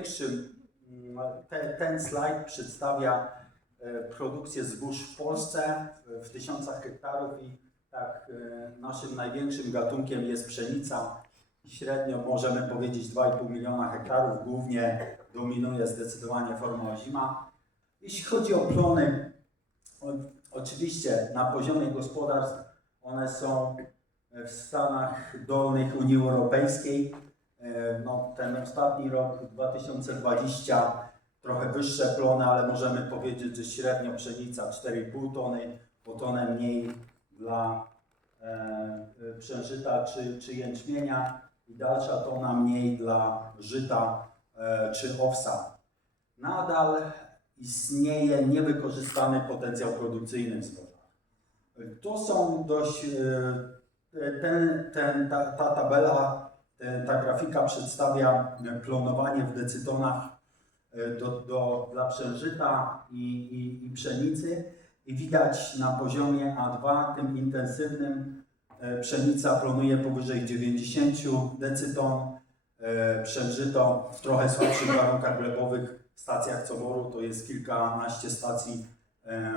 największym, mm, ten, ten slajd przedstawia e, produkcję zbóż w Polsce w- tysiącach hektarów i tak, e, naszym największym gatunkiem jest pszenica. Średnio możemy powiedzieć 2,5 miliona hektarów, głównie dominuje zdecydowanie forma ozima. Jeśli chodzi o plony, oczywiście na poziomie gospodarstw one są w Stanach Dolnych Unii Europejskiej. E, No, ten ostatni rok 2020 trochę wyższe plony, ale możemy powiedzieć, że średnio pszenica 4,5 tony, o tonę mniej dla e, e, czy, czy jęczmienia i dalsza tona mniej dla żyta e, czy owsa. Nadal istnieje niewykorzystany potencjał produkcyjny w zbożach. To są dość, e, ten, ten, ta, ta tabela, ta grafika przedstawia plonowanie w decytonach e, do, do, dla przężyta i, i, i pszenicy. I widać na poziomie A2, tym intensywnym, e, pszenica plonuje powyżej 90 decyton, e, przężyto w trochę słabszych warunkach glebowych w stacjach coboru, to jest kilkanaście stacji e,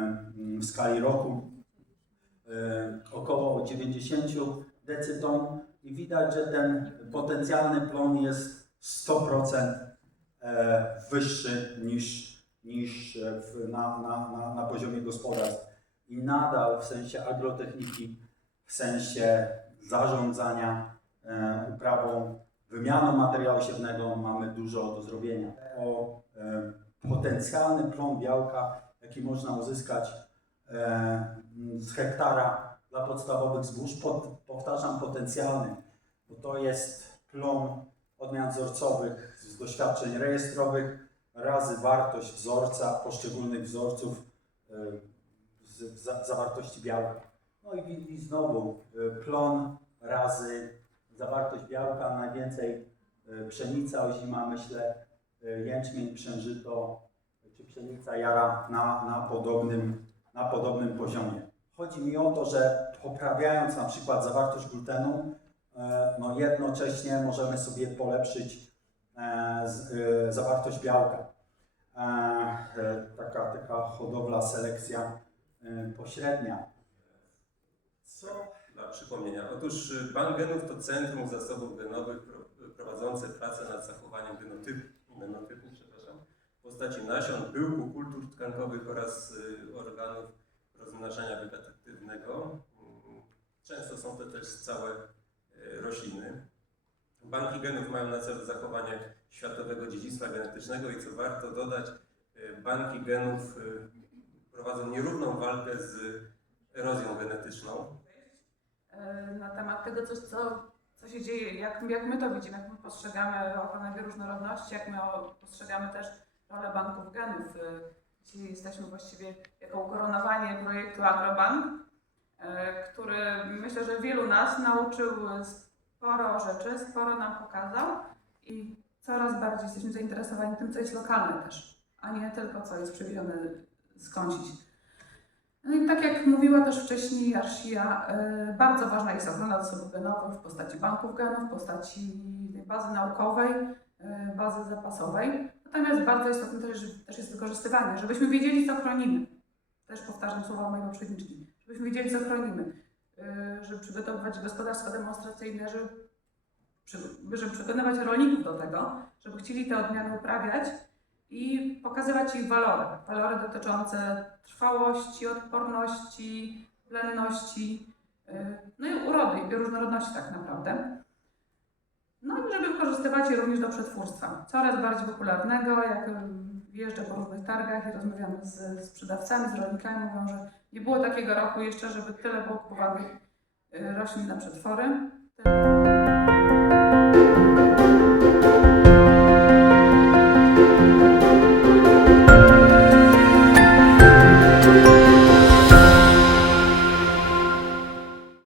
w skali roku, e, około 90 decyton i widać, że ten potencjalny plon jest 100% e, wyższy niż, niż e, w, na, na, na, na poziomie gospodarstw. I nadal w sensie agrotechniki, w sensie zarządzania e, uprawą, wymianą materiału siewnego mamy dużo do zrobienia. O potencjalny plon białka, jaki można uzyskać z hektara dla podstawowych zbóż, pod, powtarzam potencjalny, bo to jest plon odmian wzorcowych z doświadczeń rejestrowych razy wartość wzorca, poszczególnych wzorców e, z, za, zawartości białka. No i, i znowu e, plon razy zawartość białka, najwięcej e, pszenica ozima, myślę, jęczmień, przężyto czy pszenica jara na, na, podobnym, na podobnym poziomie. Chodzi mi o to, że poprawiając na przykład zawartość glutenu, e, no jednocześnie możemy sobie polepszyć e, e, zawartość białka. Taka, taka hodowla, selekcja pośrednia. Co? Dla przypomnienia, otóż y, Bank Genów to Centrum Zasobów Genowych pro- prowadzące pracę nad zachowaniem genotypu, genotypu przepraszam, w postaci nasion, pyłku, kultur tkankowych oraz y, organów rozmnażania wegetatywnego. Często są to też całe y, rośliny. Banki genów mają na celu zachowanie światowego dziedzictwa genetycznego i co warto dodać, y, banki genów y, prowadzą nierówną walkę z erozją genetyczną. e, na temat tego, coś, co, co się dzieje, jak, jak my to widzimy, jak my postrzegamy ochronę bioróżnorodności, jak my postrzegamy też rolę banków genów. E, Dzisiaj jesteśmy właściwie jako ukoronowanie projektu Agrobank, e, który myślę, że wielu nas nauczył sporo rzeczy, sporo nam pokazał i coraz bardziej jesteśmy zainteresowani tym, co jest lokalne też, a nie tylko co jest przywiezione skądś. No i tak jak mówiła też wcześniej Arsia, y, bardzo ważna jest ochrona zasobów genowych w postaci banków genów, w postaci bazy naukowej, y, bazy zapasowej. Natomiast bardzo istotne też, też jest wykorzystywanie, żebyśmy wiedzieli, co chronimy. Też powtarzam słowa mojej poprzedniczki. Żebyśmy wiedzieli, co chronimy. Y, Żeby przygotowywać gospodarstwa demonstracyjne, żeby, żeby przekonywać rolników do tego, żeby chcieli te odmiany uprawiać i pokazywać ich walory. Walory dotyczące trwałości, odporności, plenności, yy, no i urody i bioróżnorodności tak naprawdę. Wykorzystywać również do przetwórstwa. Coraz bardziej popularnego, jak jeżdżę po różnych targach i rozmawiamy z sprzedawcami, z rolnikami, mówią, że nie było takiego roku jeszcze, żeby tyle było kupowanych yy, roślin na przetwory.